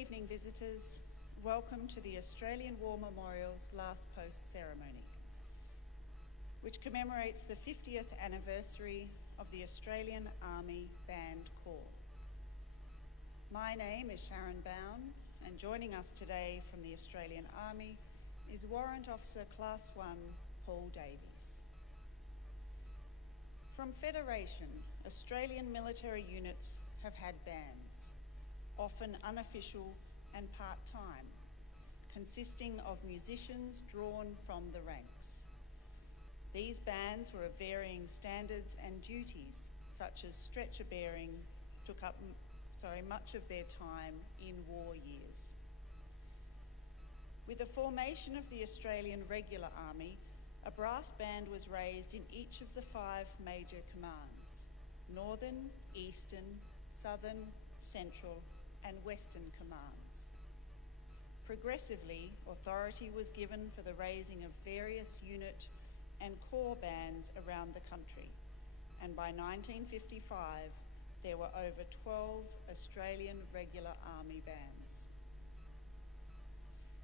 evening, visitors. Welcome to the Australian War Memorial's Last Post ceremony, which commemorates the 50th anniversary of the Australian Army Band Corps. My name is Sharon Bown, and joining us today from the Australian Army is Warrant Officer Class 1 Paul Davies. From Federation, Australian military units have had bands, often unofficial and part-time, consisting of musicians drawn from the ranks. These bands were of varying standards and duties, such as stretcher bearing took up much of their time in war years. With the formation of the Australian Regular Army, a brass band was raised in each of the 5 major commands: Northern, Eastern, Southern, Central, and Western commands. Progressively, authority was given for the raising of various unit and corps bands around the country, and by 1955, there were over 12 Australian Regular Army bands.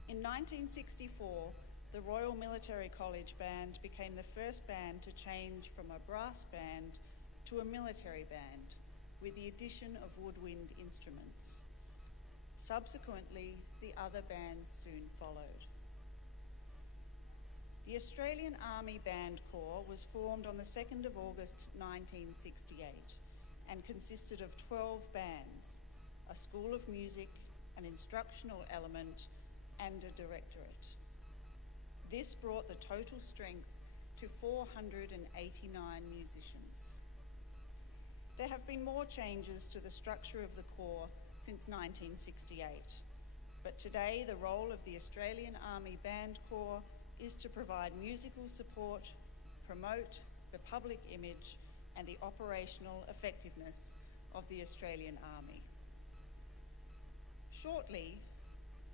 In 1964, the Royal Military College Band became the first band to change from a brass band to a military band, with the addition of woodwind instruments. Subsequently, the other bands soon followed. The Australian Army Band Corps was formed on the 2nd of August 1968 and consisted of 12 bands, a school of music, an instructional element, and a directorate. This brought the total strength to 489 musicians. There have been more changes to the structure of the Corps since 1968, but today the role of the Australian Army Band Corps is to provide musical support, promote the public image and the operational effectiveness of the Australian Army. Shortly,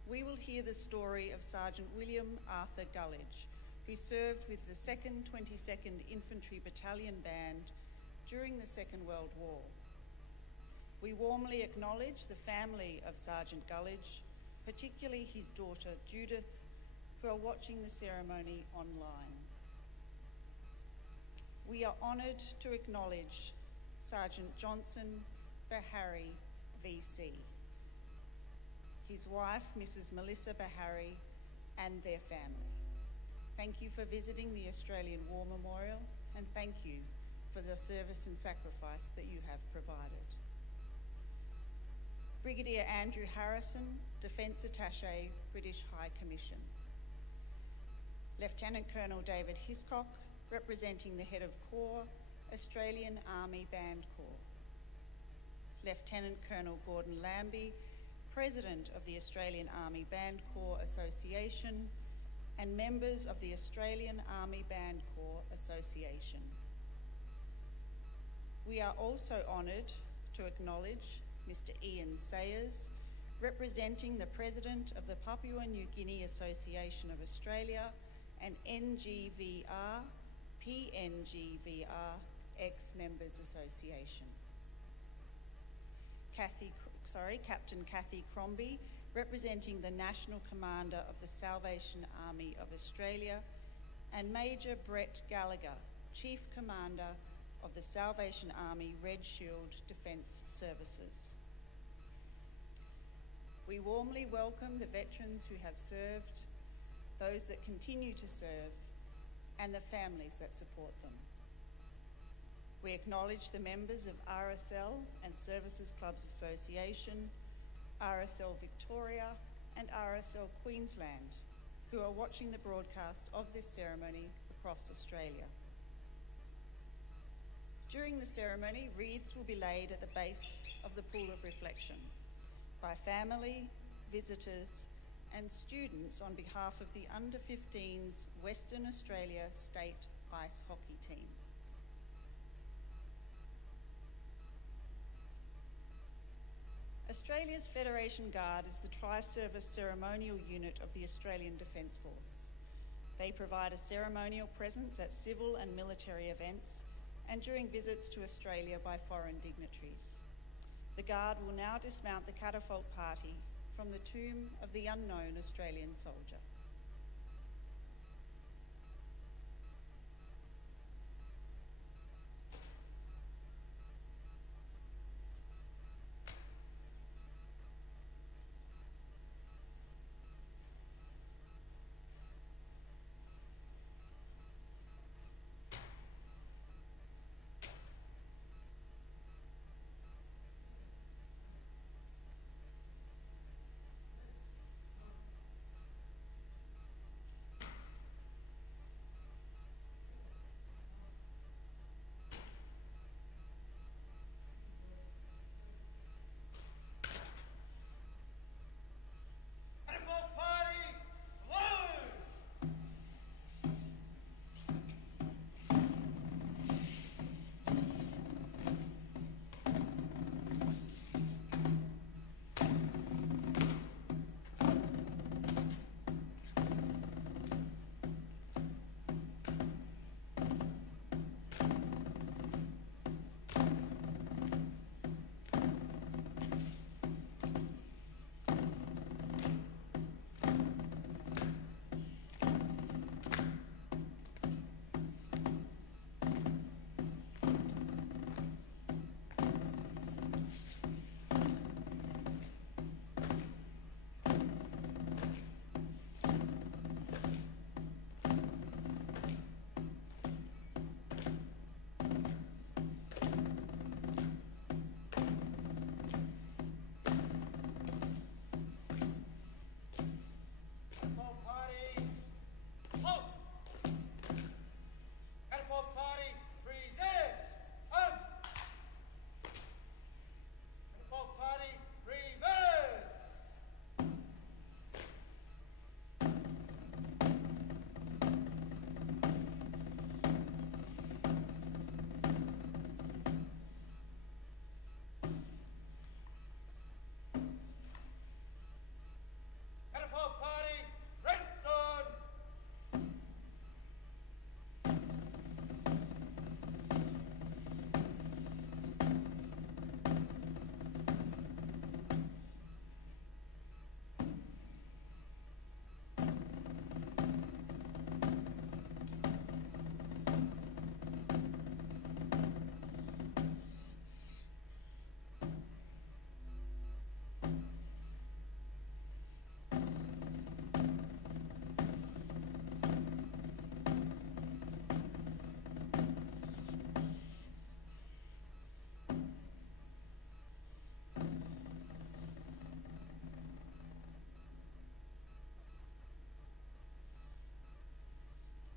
we will hear the story of Sergeant William Arthur Gullidge, who served with the 2nd 22nd Infantry Battalion Band during the Second World War. We warmly acknowledge the family of Sergeant Gullidge, particularly his daughter Judith, who are watching the ceremony online. We are honoured to acknowledge Sergeant Johnson Bahari, VC, his wife, Mrs. Melissa Bahari, and their family. Thank you for visiting the Australian War Memorial, and thank you for the service and sacrifice that you have provided. Brigadier Andrew Harrison, Defence Attaché, British High Commission. Lieutenant Colonel David Hiscock, representing the Head of Corps, Australian Army Band Corps. Lieutenant Colonel Gordon Lambie, President of the Australian Army Band Corps Association, and members of the Australian Army Band Corps Association. We are also honoured to acknowledge Mr. Ian Sayers, representing the President of the Papua New Guinea Association of Australia and NGVR, PNGVR, Ex-Members Association. Captain Kathy Crombie, representing the National Commander of the Salvation Army of Australia, and Major Brett Gallagher, Chief Commander of the Salvation Army Red Shield Defence Services. We warmly welcome the veterans who have served, those that continue to serve, and the families that support them. We acknowledge the members of RSL and Services Clubs Association, RSL Victoria, and RSL Queensland, who are watching the broadcast of this ceremony across Australia. During the ceremony, wreaths will be laid at the base of the pool of reflection by family, visitors, and students on behalf of the Under-15s Western Australia State Ice Hockey Team. Australia's Federation Guard is the tri-service ceremonial unit of the Australian Defence Force. They provide a ceremonial presence at civil and military events and during visits to Australia by foreign dignitaries. The Guard will now dismount the catapult party from the tomb of the unknown Australian soldier.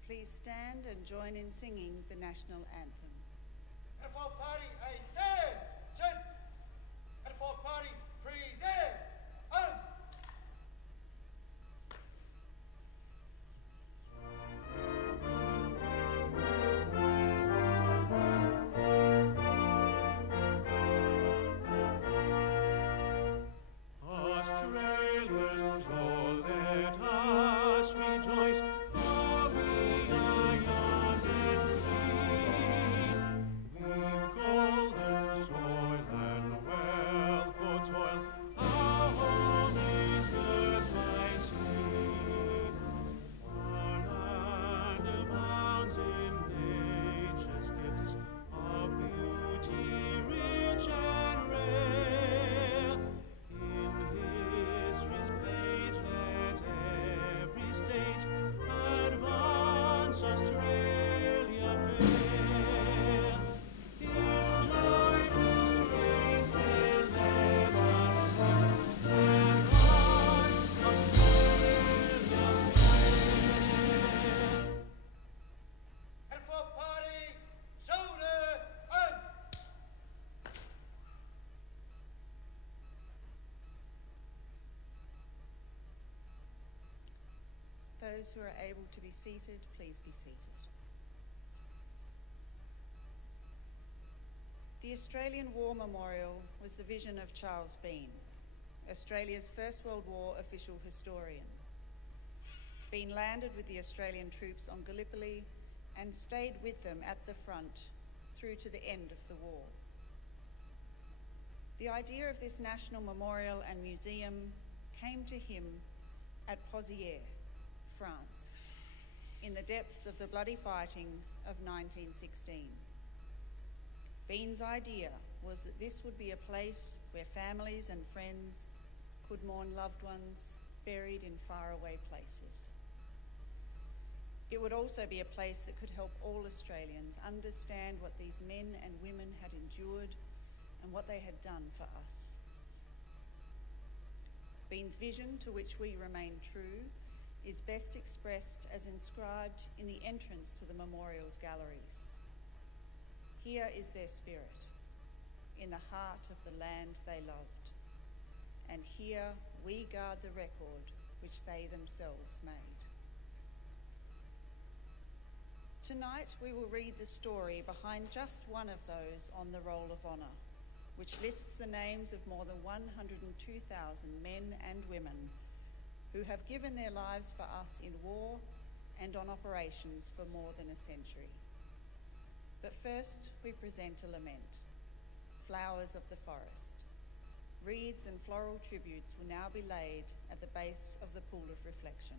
Please stand and join in singing the national anthem. And for party attention! And for party present! Arms! Australians, oh, let us rejoice, for we are young and free. We've golden soil and wealth for toil, our home is earth by sea. Our land abounds in nature's gifts of beauty rich and rare. In history's page let every state advance Australia fair. In joyful strains then let us sing, and rise Australia fair. And for party shoulder! Arms! Those who are able to be seated, please be seated. The Australian War Memorial was the vision of Charles Bean, Australia's First World War official historian. Bean landed with the Australian troops on Gallipoli and stayed with them at the front through to the end of the war. The idea of this national memorial and museum came to him at Pozières, France, in the depths of the bloody fighting of 1916. Bean's idea was that this would be a place where families and friends could mourn loved ones buried in faraway places. It would also be a place that could help all Australians understand what these men and women had endured and what they had done for us. Bean's vision, to which we remain true, is best expressed as inscribed in the entrance to the memorial's galleries. Here is their spirit, in the heart of the land they loved, and here we guard the record which they themselves made. Tonight we will read the story behind just one of those on the Roll of Honour, which lists the names of more than 102,000 men and women who have given their lives for us in war and on operations for more than a century. But first we present a lament, Flowers of the Forest. Wreaths and floral tributes will now be laid at the base of the pool of reflection.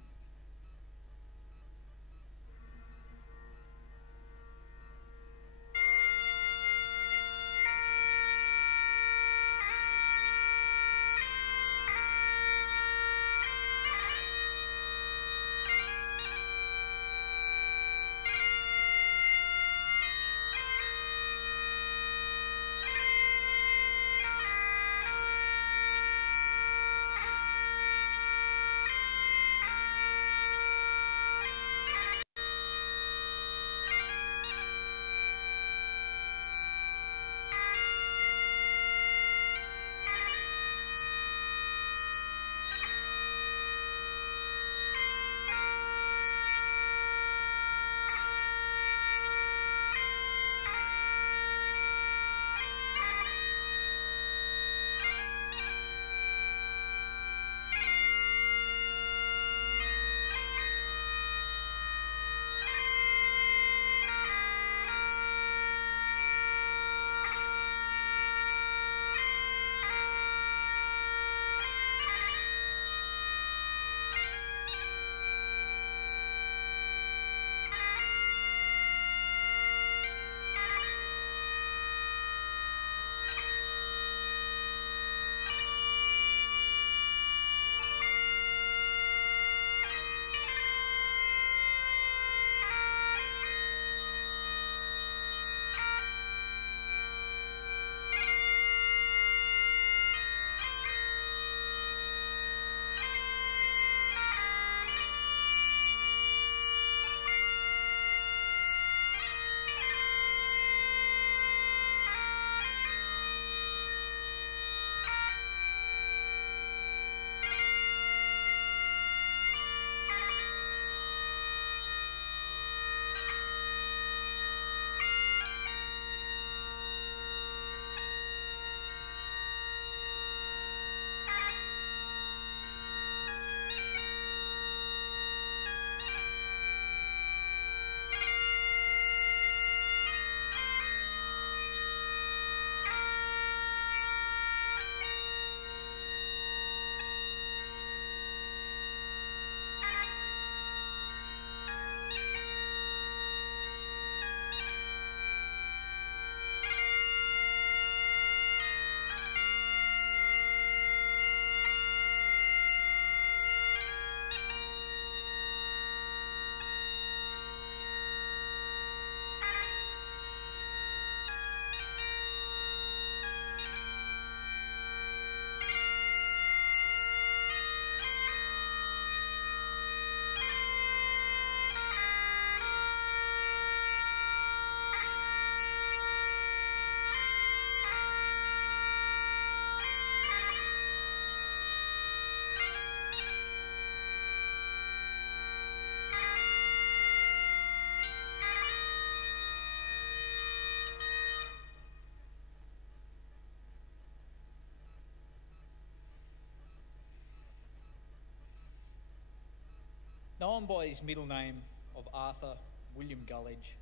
Known by his middle name of Arthur William Gullidge,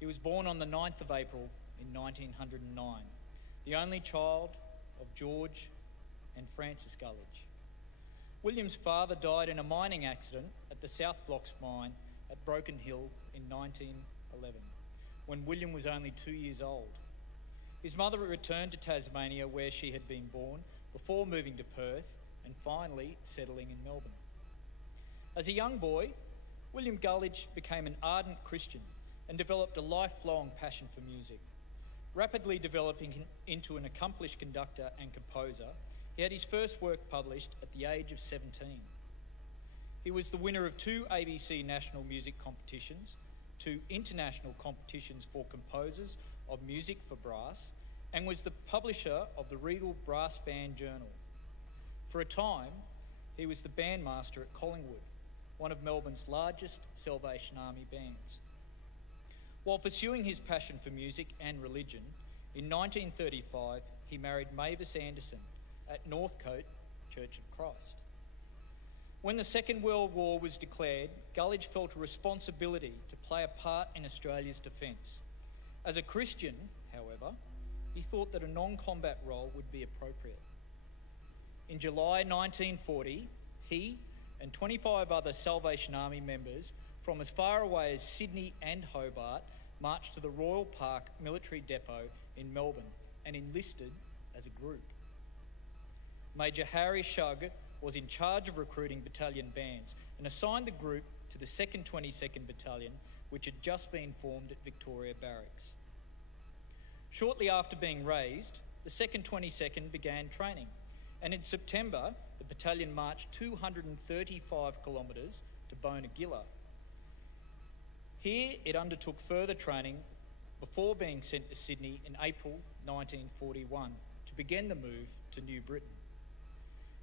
he was born on the 9th of April in 1909, the only child of George and Frances Gullidge. William's father died in a mining accident at the South Blocks mine at Broken Hill in 1911, when William was only 2 years old. His mother returned to Tasmania, where she had been born, before moving to Perth and finally settling in Melbourne. As a young boy, William Gullidge became an ardent Christian and developed a lifelong passion for music. Rapidly developing into an accomplished conductor and composer, he had his first work published at the age of 17. He was the winner of 2 ABC national music competitions, 2 international competitions for composers of music for brass, and was the publisher of the Regal Brass Band Journal. For a time, he was the bandmaster at Collingwood, one of Melbourne's largest Salvation Army bands. While pursuing his passion for music and religion, in 1935 he married Mavis Anderson at Northcote Church of Christ. When the Second World War was declared, Gullidge felt a responsibility to play a part in Australia's defence. As a Christian, however, he thought that a non-combat role would be appropriate. In July 1940, he and 25 other Salvation Army members from as far away as Sydney and Hobart marched to the Royal Park Military Depot in Melbourne and enlisted as a group. Major Harry Shugg was in charge of recruiting battalion bands and assigned the group to the 2nd 22nd Battalion, which had just been formed at Victoria Barracks. Shortly after being raised, the 2nd 22nd began training, and in September, the battalion marched 235 kilometres to Bonegilla. Here, it undertook further training before being sent to Sydney in April 1941 to begin the move to New Britain.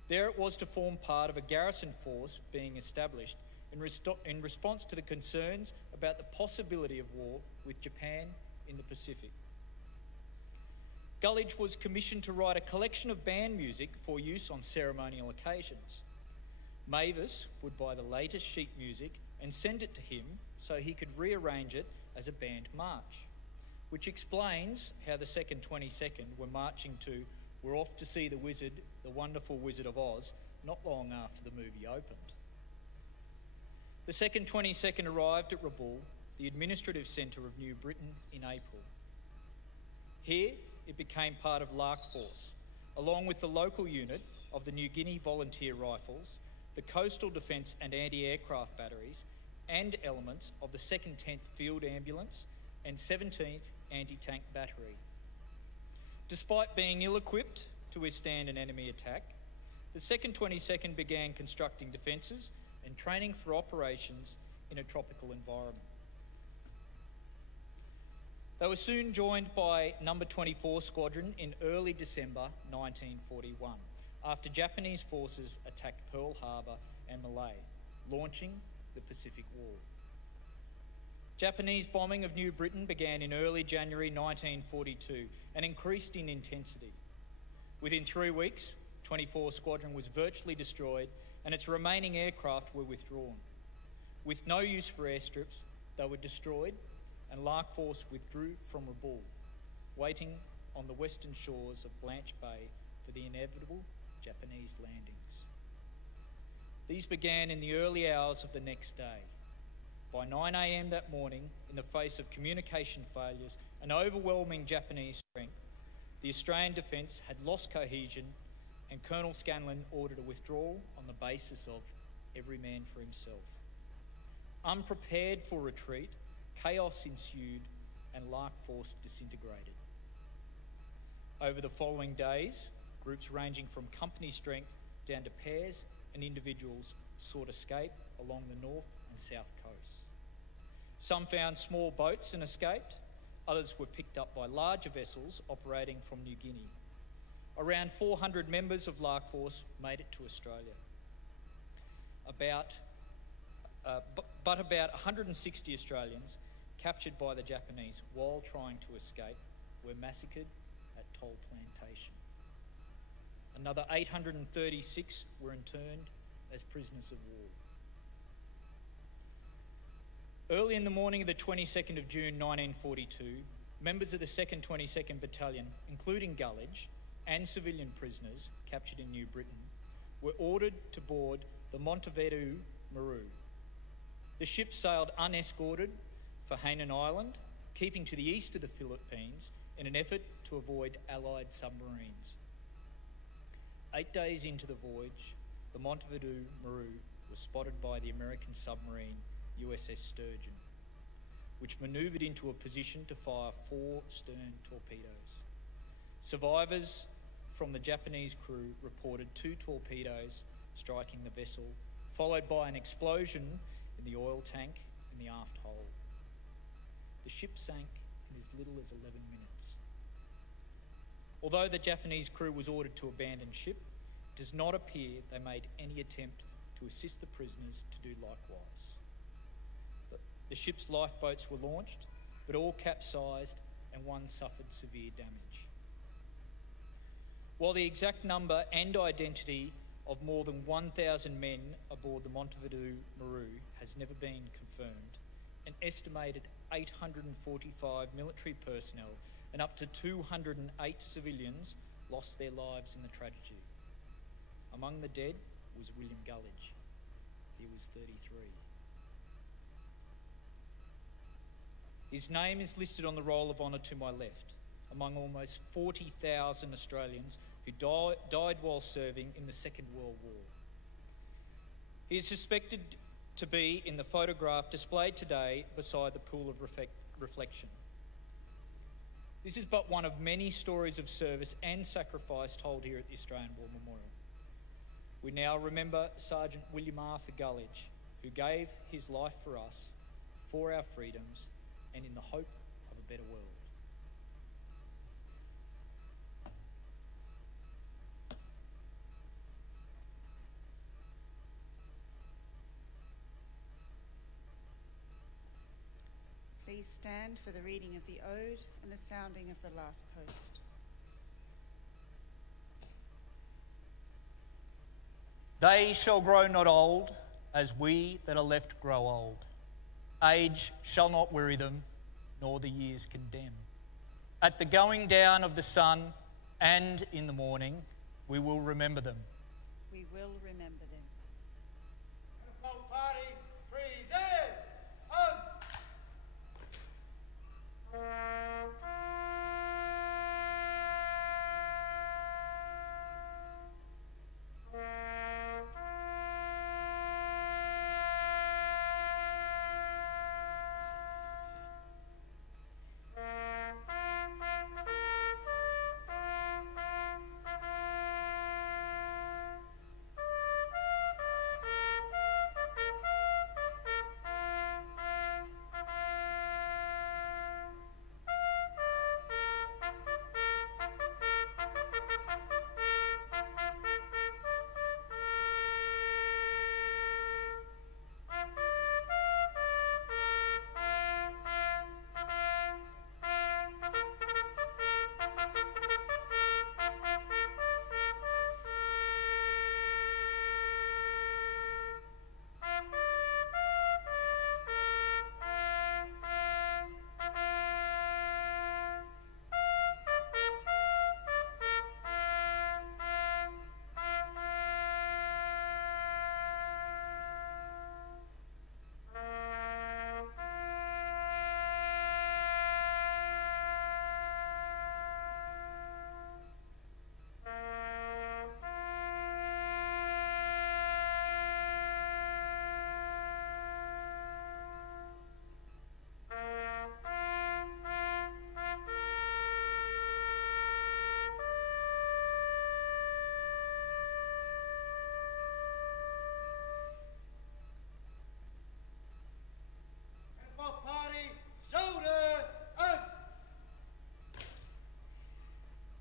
There it was to form part of a garrison force being established in response to the concerns about the possibility of war with Japan in the Pacific. Gullidge was commissioned to write a collection of band music for use on ceremonial occasions. Mavis would buy the latest sheet music and send it to him so he could rearrange it as a band march, which explains how the 2nd 22nd were marching to "We're Off to See the Wizard, the Wonderful Wizard of Oz" not long after the movie opened. The 2nd 22nd arrived at Rabaul, the administrative centre of New Britain, in April. Here, it became part of Lark Force, along with the local unit of the New Guinea Volunteer Rifles, the Coastal Defence and Anti-Aircraft Batteries, and elements of the 2nd 10th Field Ambulance and 17th Anti-Tank Battery. Despite being ill-equipped to withstand an enemy attack, the 2nd 22nd began constructing defences and training for operations in a tropical environment. They were soon joined by No. 24 Squadron in early December 1941, after Japanese forces attacked Pearl Harbor and Malay, launching the Pacific War. Japanese bombing of New Britain began in early January 1942 and increased in intensity. Within 3 weeks, 24 Squadron was virtually destroyed and its remaining aircraft were withdrawn. With no use for airstrips, they were destroyed and Lark Force withdrew from Rabaul, waiting on the western shores of Blanche Bay for the inevitable Japanese landings. These began in the early hours of the next day. By 9 a.m. that morning, in the face of communication failures and overwhelming Japanese strength, the Australian defence had lost cohesion and Colonel Scanlon ordered a withdrawal on the basis of every man for himself. Unprepared for retreat, chaos ensued and Lark Force disintegrated. Over the following days, groups ranging from company strength down to pairs and individuals sought escape along the north and south coasts. Some found small boats and escaped. Others were picked up by larger vessels operating from New Guinea. Around 400 members of Lark Force made it to Australia. About 160 Australians captured by the Japanese while trying to escape were massacred at Toll Plantation. Another 836 were interned as prisoners of war. Early in the morning of the 22nd of June 1942, members of the 2nd 22nd Battalion, including Gullidge, and civilian prisoners captured in New Britain, were ordered to board the Montevideo Maru. The ship sailed unescorted for Hainan Island, keeping to the east of the Philippines in an effort to avoid Allied submarines. 8 days into the voyage, the Montevideo Maru was spotted by the American submarine USS Sturgeon, which manoeuvred into a position to fire 4 stern torpedoes. Survivors from the Japanese crew reported 2 torpedoes striking the vessel, followed by an explosion in the oil tank in the aft hold. The ship sank in as little as 11 minutes. Although the Japanese crew was ordered to abandon ship, it does not appear they made any attempt to assist the prisoners to do likewise. The ship's lifeboats were launched, but all capsized and one suffered severe damage. While the exact number and identity of more than 1,000 men aboard the Montevideo Maru has never been confirmed, an estimated 845 military personnel and up to 208 civilians lost their lives in the tragedy. Among the dead was William Gullidge. He was 33. His name is listed on the roll of honour to my left, among almost 40,000 Australians who died while serving in the Second World War. He is suspected to be in the photograph displayed today beside the pool of reflection. This is but one of many stories of service and sacrifice told here at the Australian War Memorial. We now remember Sergeant William Arthur Gullidge, who gave his life for us, for our freedoms, and in the hope of a better world. Please stand for the reading of the Ode and the sounding of the last post. They shall grow not old, as we that are left grow old. Age shall not weary them, nor the years condemn. At the going down of the sun and in the morning, we will remember them. We will remember them. Catapult party, present! Arms!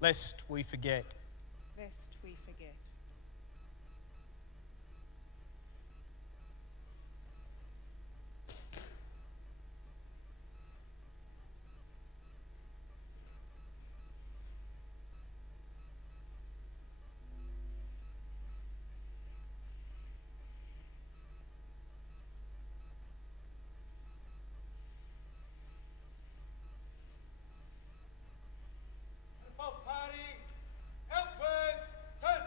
Lest we forget. Lest we forget. Catapult party, outwards, turn!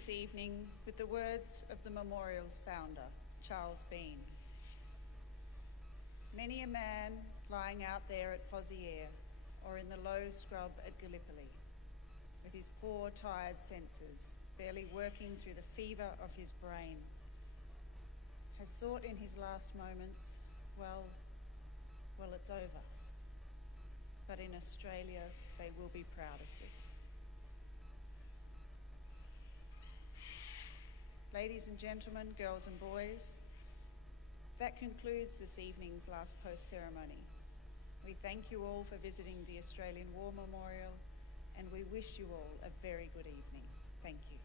this evening with the words of the memorial's founder, Charles Bean. Many a man lying out there at Pozières or in the low scrub at Gallipoli, with his poor, tired senses barely working through the fever of his brain, has thought in his last moments, well, it's over. But in Australia, they will be proud of this. Ladies and gentlemen, girls and boys, that concludes this evening's last post ceremony. We thank you all for visiting the Australian War Memorial, and we wish you all a very good evening. Thank you.